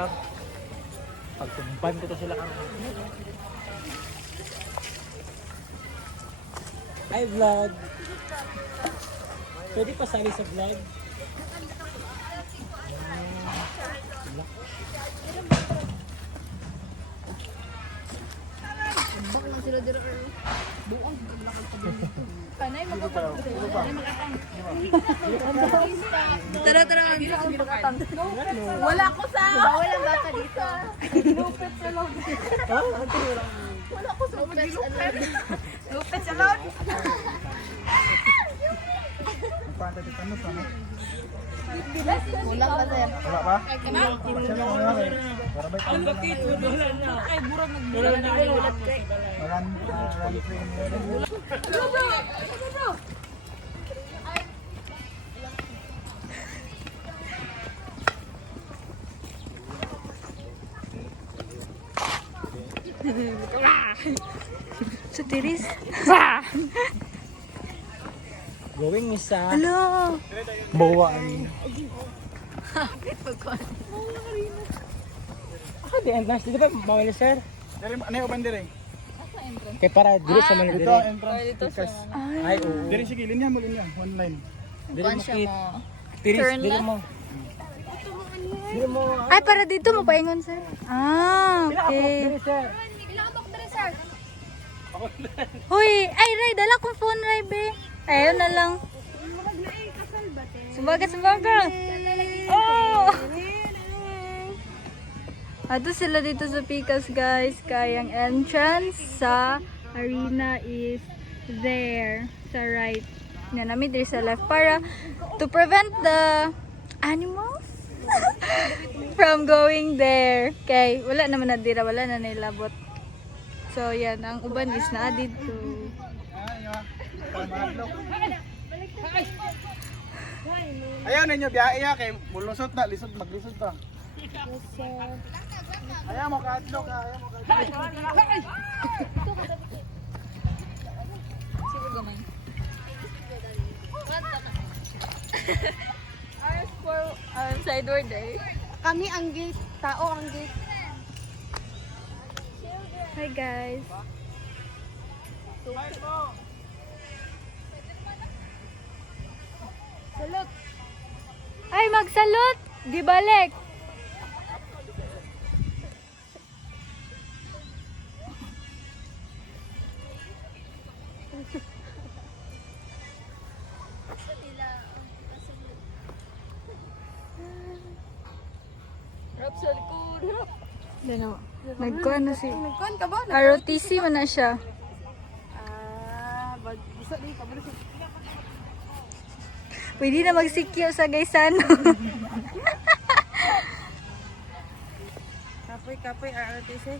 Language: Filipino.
vlog. Pagtumpan ko to sila kang. Hi vlog. Pwede pa sali sa vlog. Tara, tara. Wala ko sa... Bawal ang baka dito. Lupit sa loob. Wala ko sa lupit. Lupit sa loob. Kulang pa sir. Wala pa? Ang bakit wala na. Ay burang nagbulan na kayo. Sa tiris. Going sa Hello. Bawaan. Di entrance dito pa mawala sir. Ano yung uban dire? Kay para dito sa Manila. Ito, entrance. Ay oo. Dire sige, linya mo linya. One line. Dili mo kit. Tiris dili mo. Dili mo. Ay, para dito mo paingon sir. Ah, okay. Dili sir. Hoy, ay Ray, dala kong phone Ray be. Ayun na lang. Subaga. Oh! Ato sila dito sa Picas guys. Kaya ang entrance sa arena is there. Sa right. Nga namin there sa left. Para to prevent the animals from going there. Okay, wala naman na dira. Wala na nailabot. So yan, ang uban is na dito. Ayaw ninyo biyahe ya kay mulusot na, maglisod pa. Ayaw mo ka-adlok ha, ayaw mo ka-adlok. Ours for side door day. Kami ang gate, tao ang gate. Hi guys. Salot. Ay, magsalot! Di balik! Yan o. Nagkuhan na si... Nagkuhan ka ba? ROTC man na siya. Bisa di ka ba? Pwede na magsikyo sa Gaisano. Kapoy, RRTC.